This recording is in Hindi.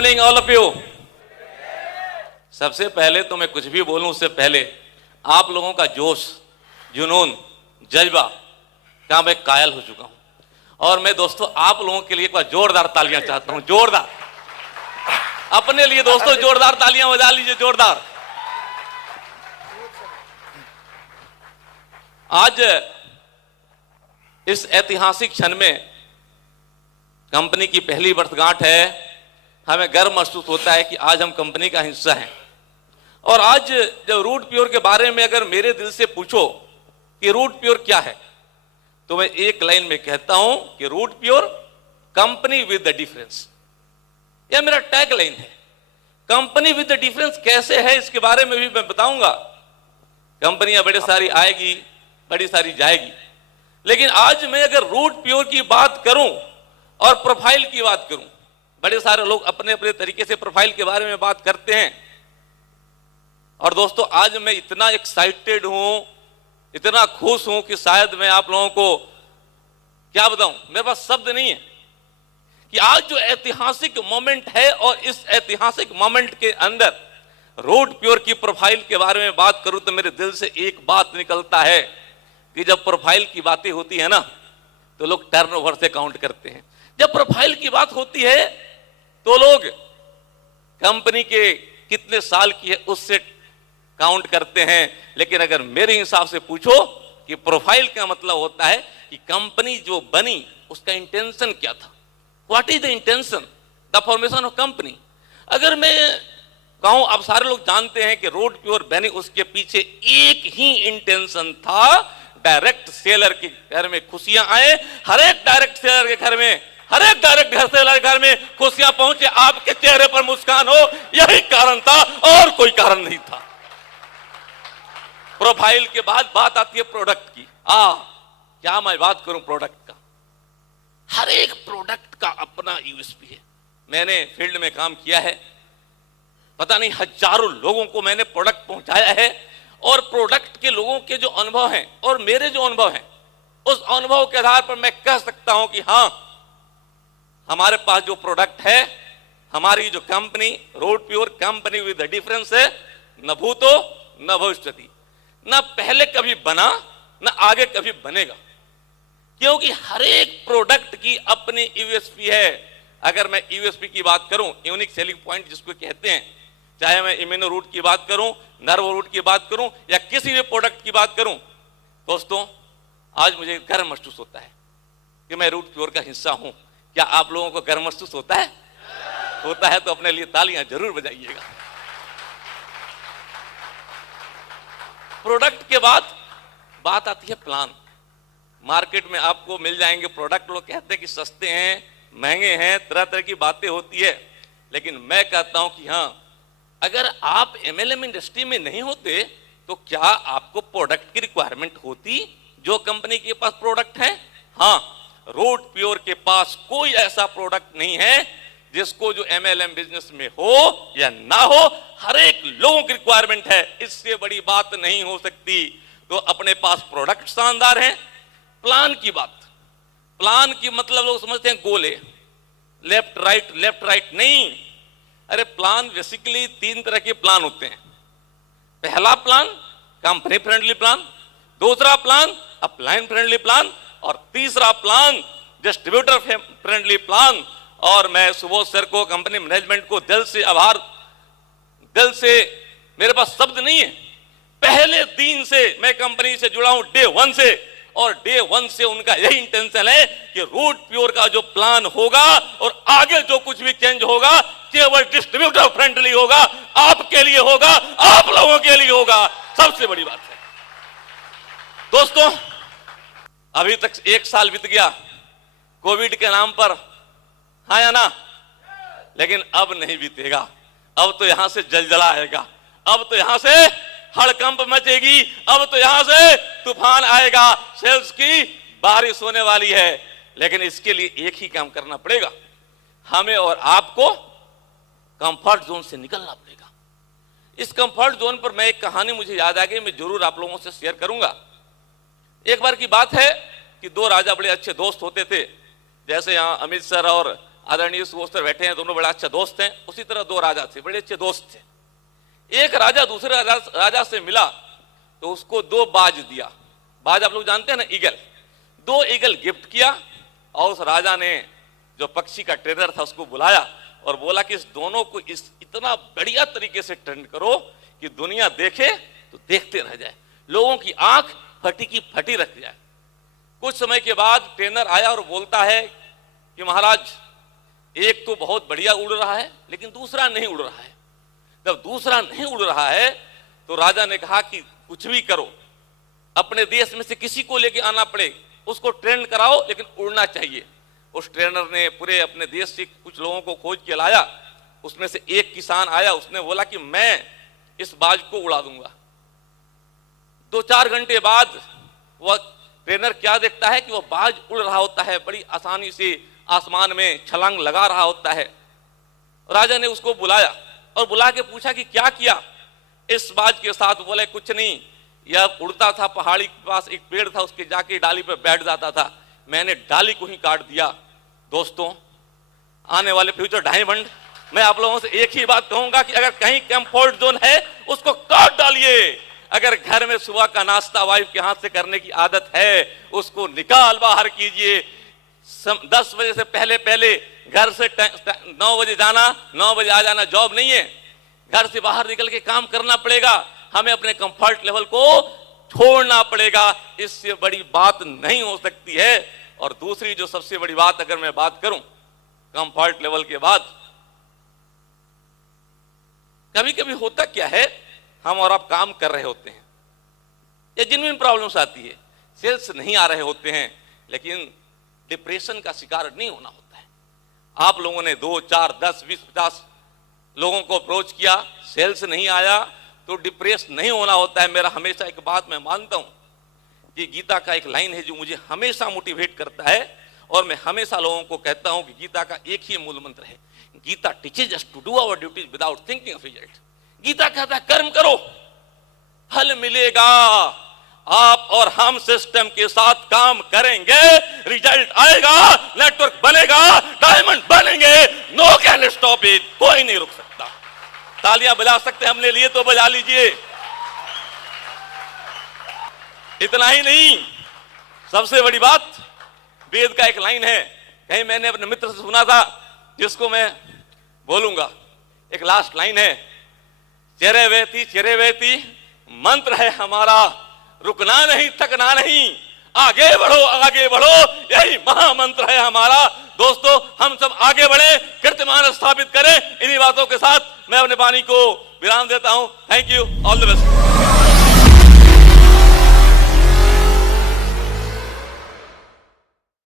Evening all of you. सबसे पहले तो मैं कुछ भी बोलूं उससे पहले आप लोगों का जोश, जुनून, जज्बा का मैं कायल हो चुका हूं। और मैं दोस्तों आप लोगों के लिए एक बार जोरदार तालियां चाहता हूं, जोरदार अपने लिए दोस्तों, जोरदार तालियां बजा लीजिए, जोरदार। आज इस ऐतिहासिक क्षण में कंपनी की पहली वर्षगांठ है। हमें गर्व महसूस होता है कि आज हम कंपनी का हिस्सा हैं। और आज जब रूट प्योर के बारे में अगर मेरे दिल से पूछो कि रूट प्योर क्या है, तो मैं एक लाइन में कहता हूं कि Root Pure company with the difference. यह मेरा टैग लाइन है। कंपनी विद द डिफरेंस कैसे है इसके बारे में भी मैं बताऊंगा। कंपनियां बड़ी सारी आएगी, बड़ी सारी जाएगी, लेकिन आज मैं अगर रूट प्योर की बात करूं और प्रोफाइल की बात करूं, बड़े सारे लोग अपने अपने तरीके से प्रोफाइल के बारे में बात करते हैं। और दोस्तों आज मैं इतना एक्साइटेड हूं, इतना खुश हूं कि शायद मैं आप लोगों को क्या बताऊं, मेरे पास शब्द नहीं है कि आज जो ऐतिहासिक मोमेंट है और इस ऐतिहासिक मोमेंट के अंदर रूट प्योर की प्रोफाइल के बारे में बात करूं तो मेरे दिल से एक बात निकलता है कि जब प्रोफाइल की बातें होती है ना तो लोग टर्नओवर से काउंट करते हैं। जब प्रोफाइल की बात होती है तो लोग कंपनी के कितने साल की है उससे काउंट करते हैं। लेकिन अगर मेरे हिसाब से पूछो कि प्रोफाइल का मतलब होता है कि कंपनी जो बनी उसका इंटेंशन क्या था, what is the intention, the formation of company. अगर मैं कहूं, आप सारे लोग जानते हैं कि रूट प्योर बनी, उसके पीछे एक ही इंटेंशन था, डायरेक्ट सेलर के घर में खुशियां आए, हर एक डायरेक्ट सेलर के घर में, हर एक डायरेक्ट सेलर के घर में खुशियां पहुंचे, आपके चेहरे पर मुस्कान हो, यही कारण था और कोई कारण नहीं था। प्रोफाइल के बाद बात आती है प्रोडक्ट की। क्या मैं बात करूं प्रोडक्ट का। हर एक प्रोडक्ट का अपना यूएसपी है। मैंने फील्ड में काम किया है, पता नहीं हजारों लोगों को मैंने प्रोडक्ट पहुंचाया है। और प्रोडक्ट के लोगों के जो अनुभव हैं और मेरे जो अनुभव हैं, उस अनुभव के आधार पर मैं कह सकता हूं कि हां, हमारे पास जो प्रोडक्ट है, हमारी जो company Root Pure company with the difference है, न भूतो न भविष्यति, न पहले कभी बना न आगे कभी बनेगा, क्योंकि हर एक प्रोडक्ट की अपनी यूएसपी है। अगर मैं यूएसपी की बात करूं, यूनिक सेलिंग पॉइंट जिसको कहते हैं, चाहे मैं इम्यूनो रूट की बात करूं, नर्व रूट की बात करूं या किसी भी प्रोडक्ट की बात करूं, दोस्तों आज मुझे गर्व महसूस होता है कि मैं रूट प्योर का हिस्सा हूं। क्या आप लोगों को गर्व महसूस होता है? होता है तो अपने लिए तालियां जरूर बजाइएगा। प्रोडक्ट के बाद बात आती है प्लान। मार्केट में आपको मिल जाएंगे प्रोडक्ट, लोग कहते हैं कि सस्ते हैं, महंगे हैं, तरह तरह की बातें होती है। लेकिन मैं कहता हूं कि हां, अगर आप एमएलएम इंडस्ट्री में नहीं होते तो क्या आपको प्रोडक्ट की रिक्वायरमेंट होती जो कंपनी के पास प्रोडक्ट है? हां, रूट प्योर के पास कोई ऐसा प्रोडक्ट नहीं है जिसको जो एमएलएम बिजनेस में हो या ना हो, हर एक लोगों की रिक्वायरमेंट है। इससे बड़ी बात नहीं हो सकती। तो अपने पास प्रोडक्ट शानदार हैं। प्लान की बात, प्लान की मतलब लोग समझते हैं गोले, लेफ्ट राइट नहीं। अरे प्लान बेसिकली 3 तरह के प्लान होते हैं। पहला प्लान कंपनी फ्रेंडली प्लान, दूसरा प्लान अपलाइन फ्रेंडली प्लान, और तीसरा प्लान डिस्ट्रीब्यूटर फ्रेंडली प्लान। और मैं सुबोध सर को, कंपनी मैनेजमेंट को दिल से मेरे पास शब्द नहीं है। पहले दिन से मैं कंपनी से जुड़ा हूं, डे 1 से, और डे 1 से उनका यही इंटेंशन है कि रूट प्योर का जो प्लान होगा और आगे जो कुछ भी चेंज होगा केवल डिस्ट्रीब्यूटर फ्रेंडली होगा, आपके लिए होगा, आप लोगों के लिए होगा। सबसे बड़ी बात है दोस्तों, अभी तक 1 साल बीत गया कोविड के नाम पर, हाँ या ना? लेकिन अब नहीं बीतेगा। अब तो यहां से जलजला आएगा, अब तो यहां से हड़कंप मचेगी, अब तो यहां से तूफान आएगा, सेल्स की बारिश होने वाली है। लेकिन इसके लिए एक ही काम करना पड़ेगा, हमें और आपको कंफर्ट जोन से निकलना पड़ेगा। इस कंफर्ट जोन पर मैं एक कहानी मुझे याद आ गई, मैं जरूर आप लोगों से शेयर करूंगा। एक बार की बात है कि 2 राजा बड़े अच्छे दोस्त होते थे। जैसे यहां अमित सर और आदरणीय सुबोध सर बैठे हैं, दोनों बड़ा अच्छा दोस्त हैं। उसी तरह दो राजा थे, बड़े अच्छे दोस्त थे। एक राजा दूसरे राजा से मिला तो उसको 2 बाज दिया। बाज आप लोग जानते हैं ना, ईगल। 2 ईगल गिफ्ट किया और उस राजा ने जो पक्षी का ट्रेनर था उसको बुलाया और बोला कि इस दोनों को इतना बढ़िया तरीके से ट्रेन करो कि दुनिया देखे तो देखते रह जाए, लोगों की आंख फटी की फटी रख जाए। कुछ समय के बाद ट्रेनर आया और बोलता है कि महाराज, एक तो बहुत बढ़िया उड़ रहा है लेकिन दूसरा नहीं उड़ रहा है। जब दूसरा नहीं उड़ रहा है तो राजा ने कहा कि कुछ भी करो, अपने देश में से किसी को लेके आना पड़े, उसको ट्रेन कराओ, लेकिन उड़ना चाहिए। उस ट्रेनर ने पूरे अपने देश से कुछ लोगों को खोज के लाया। उसमें से एक किसान आया, उसने बोला कि मैं इस बाज को उड़ा दूंगा। 2-4 घंटे बाद वह ट्रेनर क्या देखता है कि वह बाज उड़ रहा होता है, बड़ी आसानी से आसमान में छलांग लगा रहा होता है। राजा ने उसको बुलाया और बुला के पूछा कि क्या किया इस बाज के साथ? बोले कुछ नहीं, यह उड़ता था, पहाड़ी के पास एक पेड़ था, उसके जाके डाली पर बैठ जाता था, मैंने डाली को ही काट दिया। दोस्तों, आने वाले फ्यूचर डायमंड, मैं आप लोगों से एक ही बात कहूंगा कि अगर कहीं कंफर्ट जोन है उसको काट डालिए। अगर घर में सुबह का नाश्ता वाइफ के हाथ से करने की आदत है उसको निकाल बाहर कीजिए। 10 बजे से पहले पहले घर से 9 बजे जाना, 9 बजे आ जाना जॉब नहीं है। घर से बाहर निकल के काम करना पड़ेगा, हमें अपने कंफर्ट लेवल को छोड़ना पड़ेगा। इससे बड़ी बात नहीं हो सकती है। और दूसरी जो सबसे बड़ी बात अगर मैं बात करूं कंफर्ट लेवल के बाद, कभी कभी होता क्या है, हम और आप काम कर रहे होते हैं या जिनमें प्रॉब्लम्स आती है, सेल्स नहीं आ रहे होते हैं, लेकिन डिप्रेशन का शिकार नहीं होना होता है। आप लोगों ने 2, 4, 10, 20, 50 लोगों को अप्रोच किया, सेल्स नहीं आया तो डिप्रेस नहीं होना होता है। मेरा हमेशा एक बात मैं मानता हूं कि गीता का एक लाइन है जो मुझे हमेशा मोटिवेट करता है और मैं हमेशा लोगों को कहता हूं कि गीता का एक ही मूल मंत्र है, Gita teaches us to do our duties without thinking of result. Gita कहता है कर्म करो, फल मिलेगा। आप और हम सिस्टम के साथ काम करेंगे, रिजल्ट आएगा, नेटवर्क बनेगा, डायमंड बनेंगे। नो कैन स्टॉप इट, कोई नहीं रुक सकता। तालियां बजा सकते हमने लिए तो बजा लीजिए। इतना ही नहीं, सबसे बड़ी बात, वेद का एक लाइन है, कहीं मैंने अपने मित्र से सुना था जिसको मैं बोलूंगा। एक लास्ट लाइन है, चेरे वेती मंत्र है हमारा, रुकना नहीं, थकना नहीं, आगे बढ़ो आगे बढ़ो, यही महामंत्र है हमारा। दोस्तों, हम सब आगे बढ़े, कीर्तिमान स्थापित करें। इन्हीं बातों के साथ मैं अपने वाणी को विराम देता हूं। Thank you, all the best.